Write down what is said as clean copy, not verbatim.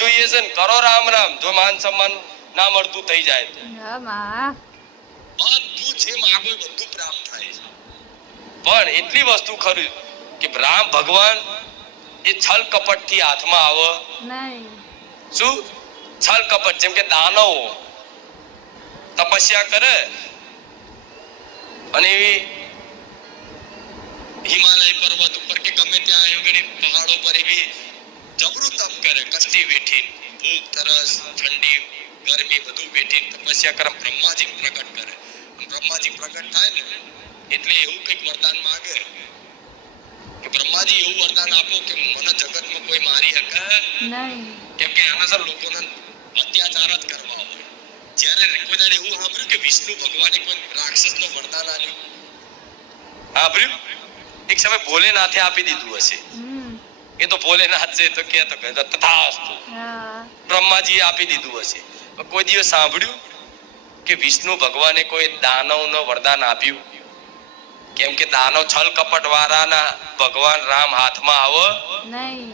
જોઈએ છે ને કરો રામ રામ, જો માન સન્માન ના મળતું થઈ જાય તો બધું જે માગો એ બધું પ્રાપ્ત થાય છે. પણ એટલી વસ્તુ ખરી કે રામ ભગવાન એ છલ કપટ થી હાથમાં આવે નહીં. શું છલ કપટ? જેમ કે દાનવો તપસ્યા કરે અને એવી હિમાલય પર્વત ઉપર કે ગમે ત્યાં એવી પહાડો પર એવી જબરું તપ કરે, કષ્ટી વેઠી, ભૂખ તરસ ઠંડી ગરમી બધું વેઠી તપસ્યા કરે. બ્રહ્માજી પ્રગટ કરે. બ્રહ્માજી પ્રગટ થાય ને એટલે એવું કઈક વરદાન માંગે કે બ્રહ્માજી એવું વરદાન આપો કે મને જગતમાં કોઈ મારી શકે નહીં, કેમ કે આના સર લોકોને અત્યાચાર જ કરવા હોય. જ્યારે કોઈ દાડે એવું સાંભળ્યું કે વિષ્ણુ ભગવાને કોઈ રાક્ષસનો વરદાન આપ્યું? સાંભળ્યું? એક સમય ભોલેનાથે આપી દીધું હશે. એ તો ભોલેનાથ છે તો કે તથાસ્તુ, બ્રહ્માજીએ આપી દીધું હશે. કોઈ દિવસ સાંભળ્યું કે વિષ્ણુ ભગવાને કોઈ દાનવનો વરદાન આપ્યું? કેમ કે દાનવ છલ કપટ વાળાના ભગવાન રામ હાથમાં આવે નહીં.